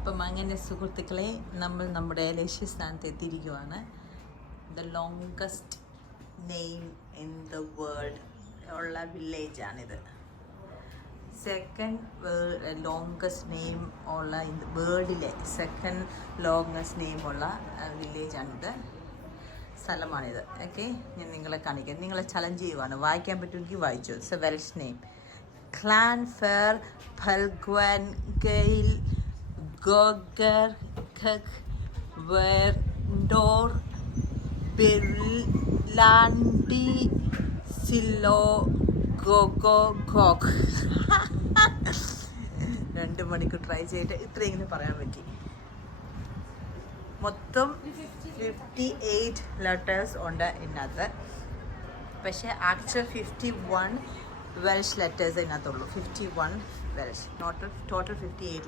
അപ്പം അങ്ങനെ സുഹൃത്തുക്കളെ, നമ്മൾ നമ്മുടെ ലക്ഷ്യസ്ഥാനത്ത് എത്തിയിരിക്കുവാണ്. The longest name in the world ഉള്ള വില്ലേജാണിത്. സെക്കൻഡ് ലോങ്കസ്റ്റ് നെയിം ഉള്ള വേൾഡിലെ സെക്കൻഡ് ലോങ്കസ്റ്റ് നെയിം ഉള്ള വില്ലേജാണിത്, സ്ഥലമാണിത്. ഓക്കെ, ഞാൻ നിങ്ങളെ കാണിക്കാം, നിങ്ങളെ ചലഞ്ച് ചെയ്യുവാണ്. വായിക്കാൻ പറ്റുമെങ്കിൽ വായിച്ചു. It's A Welsh name. Clanfair Pelgwengeil Goger Kek Verdor Berlandi Silo Gogo Gog. 2 മണിക്കൂർ ട്രൈ ചെയ്തിട്ട് ഇത്രയെങ്കിലും പറയാൻ പറ്റി. മൊത്തം 58 ലെറ്റേഴ്സ് ഉണ്ട് ഇതിനകത്ത്. പക്ഷേ ആക്ച്വൽ 51 വെൽഷ് ലെറ്റേഴ്സ് അതിനകത്തുള്ളൂ. 51 വെൽഷ്, ടോട്ടൽ 58